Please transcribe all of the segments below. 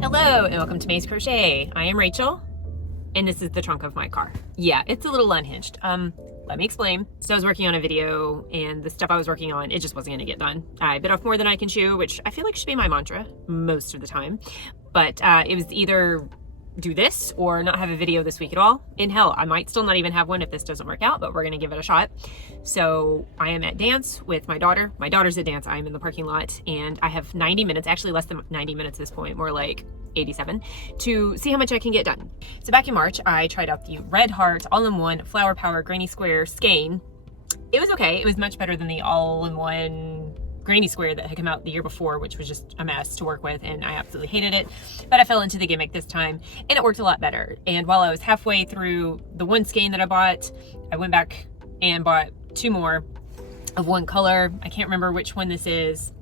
Hello and welcome to May's Crochet. I am Rachel and this is the trunk of my car. Yeah, it's a little unhinged. Let me explain. So I was working on a video and the stuff I was working on, it just wasn't gonna get done. I bit off more than I can chew, which I feel like should be my mantra most of the time. But it was either do this or not have a video this week at all. In hell, I might still not even have one if this doesn't work out, but we're gonna give it a shot. So I am at dance with my daughter. My daughter's at dance, I'm in the parking lot, and I have 90 minutes, actually less than 90 minutes at this point, more like 87, to see how much I can get done. So back in March, I tried out the Red Heart All-in-One Flower Power Granny Square skein. It was okay, it was much better than the All-in-One Granny Square that had come out the year before, which was just a mess to work with and I absolutely hated it. But I fell into the gimmick this time and it worked a lot better. And while I was halfway through the one skein that I bought, I went back and bought two more of one color. I can't remember which one this is.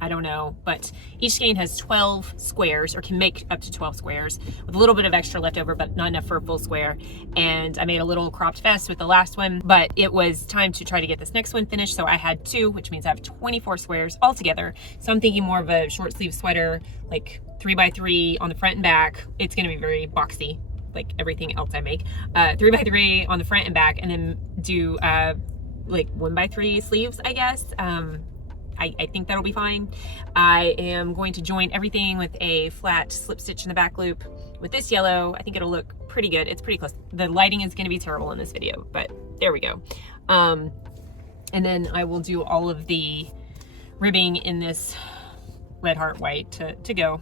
I don't know, but each skein has 12 squares, or can make up to 12 squares, with a little bit of extra left over, but not enough for a full square. And I made a little cropped vest with the last one, but it was time to try to get this next one finished. So I had two, which means I have 24 squares all together. So I'm thinking more of a short sleeve sweater, like 3x3 on the front and back. It's gonna be very boxy, like everything else I make. 3x3 on the front and back, and then do like 1x3 sleeves, I guess. I think that'll be fine. I am going to join everything with a flat slip stitch in the back loop with this yellow. I think it'll look pretty good. It's pretty close. The lighting is going to be terrible in this video, but there we go. And then I will do all of the ribbing in this Red Heart white to go.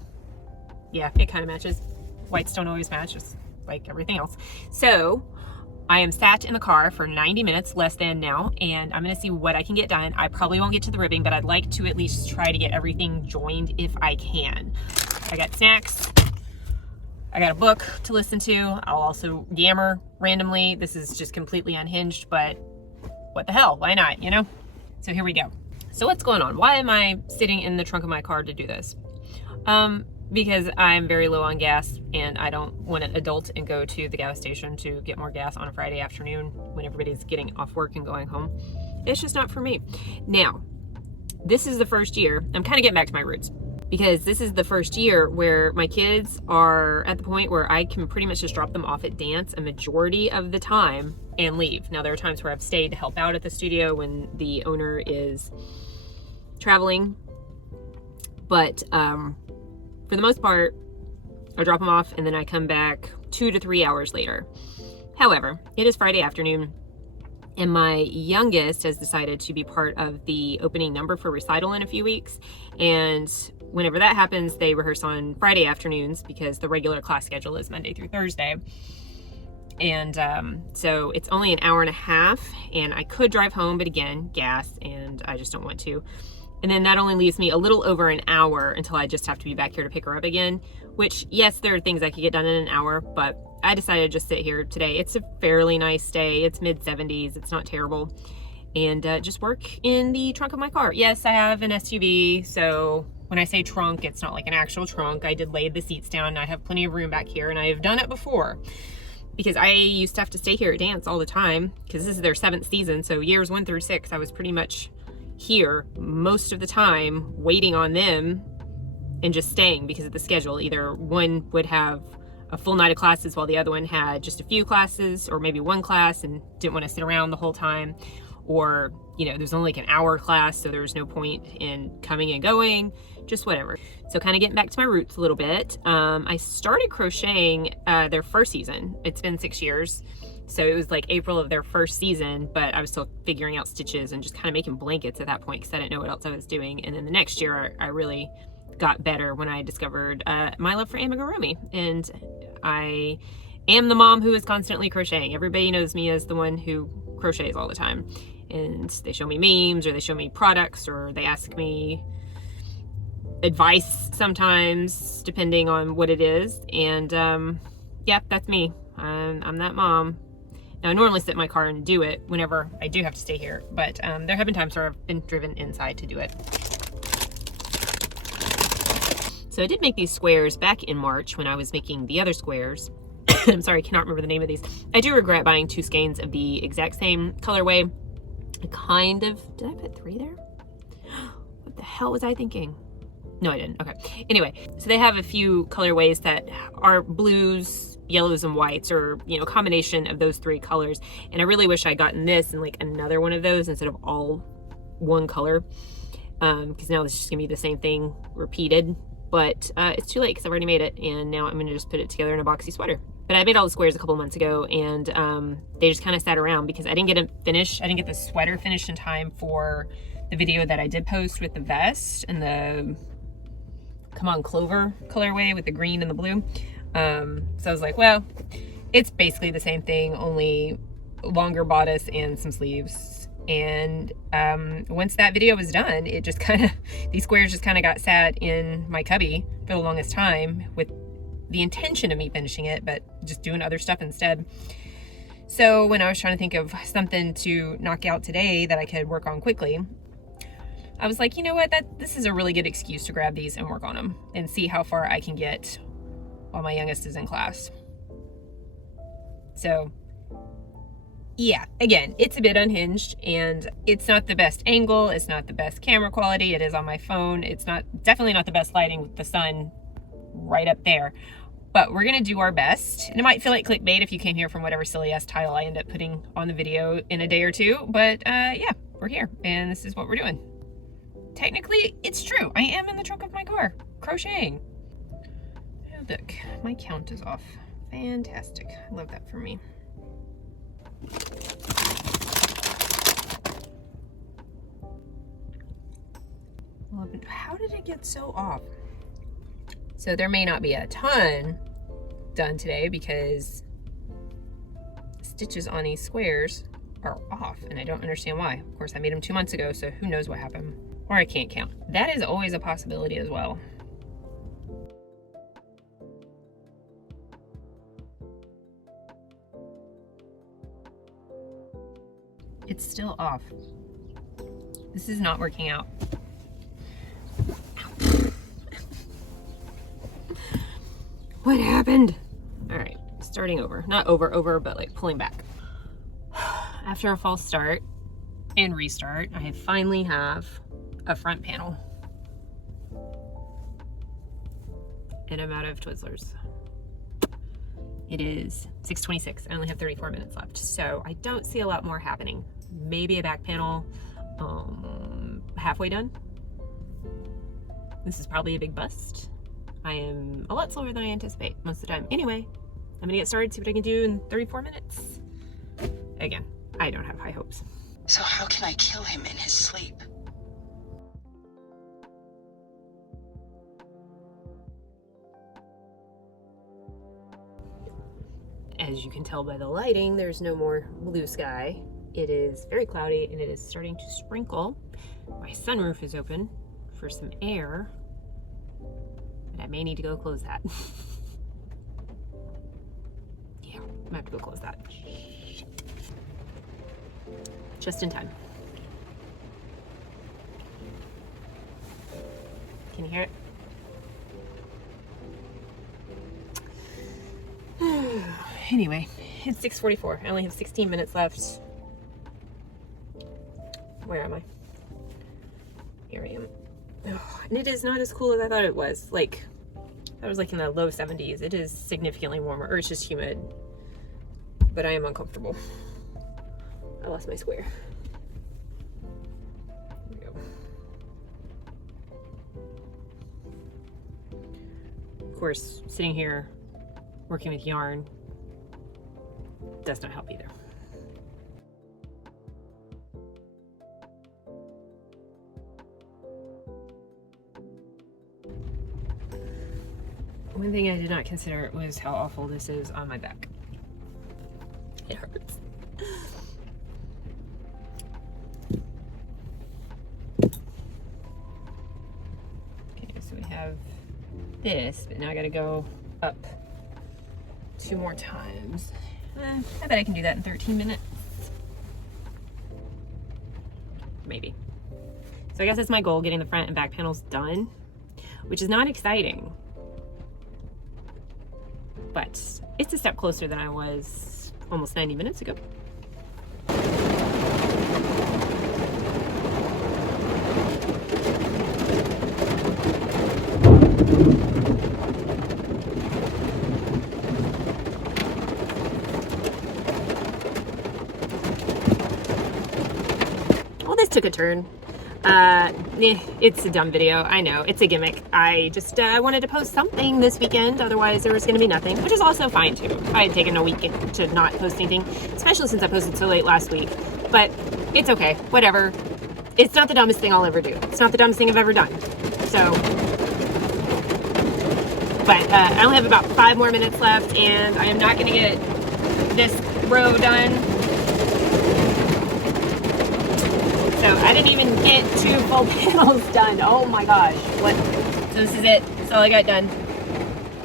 Yeah, it kind of matches. Whites don't always match, just like everything else. So I am sat in the car for 90 minutes, less than now, and I'm gonna see what I can get done. I probably won't get to the ribbing, but I'd like to at least try to get everything joined if I can. I got snacks, I got a book to listen to. I'll also yammer randomly. This is just completely unhinged, but what the hell, why not, you know? So here we go. So what's going on? Why am I sitting in the trunk of my car to do this? Because I'm very low on gas and I don't want to adult and go to the gas station to get more gas on a Friday afternoon when everybody's getting off work and going home. It's just not for me. Now, this is the first year, I'm kind of getting back to my roots, because this is the first year where my kids are at the point where I can pretty much just drop them off at dance a majority of the time and leave. Now, there are times where I've stayed to help out at the studio when the owner is traveling, but for the most part, I drop them off and then I come back 2 to 3 hours later. However, it is Friday afternoon and my youngest has decided to be part of the opening number for recital in a few weeks. And whenever that happens, they rehearse on Friday afternoons because the regular class schedule is Monday through Thursday. And so it's only an hour and a half and I could drive home, but again, gas, and I just don't want to. And then that only leaves me a little over an hour until I just have to be back here to pick her up again, which, yes, there are things I could get done in an hour, but I decided to just sit here today. It's a fairly nice day. It's mid-70s. It's not terrible. And just work in the trunk of my car. Yes, I have an SUV, so when I say trunk, it's not like an actual trunk. I did lay the seats down. I have plenty of room back here, and I have done it before because I used to have to stay here at dance all the time because this is their 7th season. So years 1 through 6, I was pretty much here most of the time waiting on them and just staying because of the schedule. Either one would have a full night of classes while the other one had just a few classes, or maybe one class and didn't want to sit around the whole time, or you know, there's only like an hour class, so there's no point in coming and going, just whatever. So kind of getting back to my roots a little bit. I started crocheting their first season. It's been 6 years. So it was like April of their first season, but I was still figuring out stitches and just kind of making blankets at that point because I didn't know what else I was doing. And then the next year, I really got better when I discovered my love for amigurumi. And I am the mom who is constantly crocheting. Everybody knows me as the one who crochets all the time. And they show me memes, or they show me products, or they ask me advice sometimes, depending on what it is. And yeah, that's me. I'm that mom. Now, I normally sit in my car and do it whenever I do have to stay here, but there have been times where I've been driven inside to do it. So I did make these squares back in March when I was making the other squares. I'm sorry, I cannot remember the name of these. I do regret buying 2 skeins of the exact same colorway. I kind of, did I put 3 there? What the hell was I thinking? No, I didn't. Okay. Anyway, so they have a few colorways that are blues, yellows, and whites, or, you know, combination of those 3 colors. And I really wish I'd gotten this and like another one of those instead of all one color. Because now this is just gonna be the same thing repeated. But it's too late because I've already made it, and now I'm gonna just put it together in a boxy sweater. But I made all the squares a couple months ago, and they just kind of sat around because I didn't get it finished. I didn't get the sweater finished in time for the video that I did post with the vest and the Come On Clover colorway with the green and the blue. So I was like, well, it's basically the same thing, only longer bodice and some sleeves. And once that video was done, it just kind of, these squares just kind of got sat in my cubby for the longest time with the intention of me finishing it, but just doing other stuff instead. So when I was trying to think of something to knock out today that I could work on quickly, I was like, you know what, this is a really good excuse to grab these and work on them and see how far I can get while my youngest is in class. So yeah, again, it's a bit unhinged, and it's not the best angle, it's not the best camera quality, it is on my phone, it's definitely not the best lighting with the sun right up there, but we're gonna do our best. And it might feel like clickbait if you came here from whatever silly ass title I end up putting on the video in a day or two, but yeah, we're here, and this is what we're doing. Technically, it's true, I am in the trunk of my car, crocheting. Oh, look, my count is off. Fantastic, I love that for me. How did it get so off? So there may not be a ton done today because stitches on these squares are off, and I don't understand why. Of course, I made them 2 months ago, so who knows what happened. Or I can't count. That is always a possibility as well. It's still off. This is not working out. What happened? All right, starting over. Not over, but like pulling back. After a false start and restart, I finally have a front panel. And I'm out of Twizzlers. It is 6:26. I only have 34 minutes left, so I don't see a lot more happening. Maybe a back panel halfway done. This is probably a big bust. I am a lot slower than I anticipate most of the time. Anyway, I'm gonna get started, see what I can do in 34 minutes. Again, I don't have high hopes. So how can I kill him in his sleep? As you can tell by the lighting, there's no more blue sky. It is very cloudy and it is starting to sprinkle. My sunroof is open for some air, but I may need to go close that. Yeah, I'm gonna have to go close that. Just in time. Can you hear it? Anyway, it's 6:44. I only have 16 minutes left. Where am I? Here I am. Oh, and it is not as cool as I thought it was. Like, I was like in the low 70s. It is significantly warmer, or it's just humid. But I am uncomfortable. I lost my square. There we go. Of course, sitting here working with yarn does not help either. One thing I did not consider was how awful this is on my back. It hurts. Okay, so we have this, but now I gotta go up 2 more times. I bet I can do that in 13 minutes. Maybe. So I guess that's my goal, getting the front and back panels done, which is not exciting. But it's a step closer than I was almost 90 minutes ago. took a turn. It's a dumb video. I know, it's a gimmick. I just wanted to post something this weekend, otherwise there was going to be nothing, which is also fine too. I had taken a week to not post anything, especially since I posted so late last week. But it's okay, whatever. It's not the dumbest thing I'll ever do. It's not the dumbest thing I've ever done. So, but I only have about 5 more minutes left, and I am not going to get this row done. So I didn't even get 2 full panels done. Oh my gosh. What? So this is it. That's all I got done.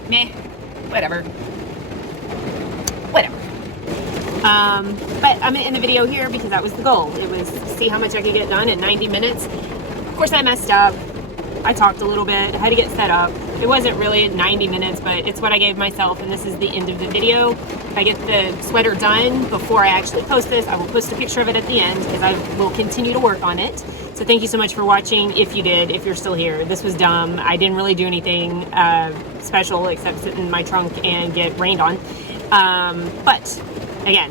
Meh. Whatever. Whatever. But I'm gonna end the video here because that was the goal. It was see how much I could get done in 90 minutes. Of course I messed up. I talked a little bit. I had to get set up. It wasn't really 90 minutes, but it's what I gave myself, and this is the end of the video. If I get the sweater done before I actually post this, I will post a picture of it at the end because I will continue to work on it. So thank you so much for watching. If you did, if you're still here, this was dumb. I didn't really do anything special except sit in my trunk and get rained on. But again,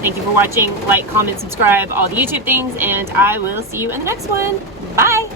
thank you for watching. Like, comment, subscribe, all the YouTube things, and I will see you in the next one. Bye.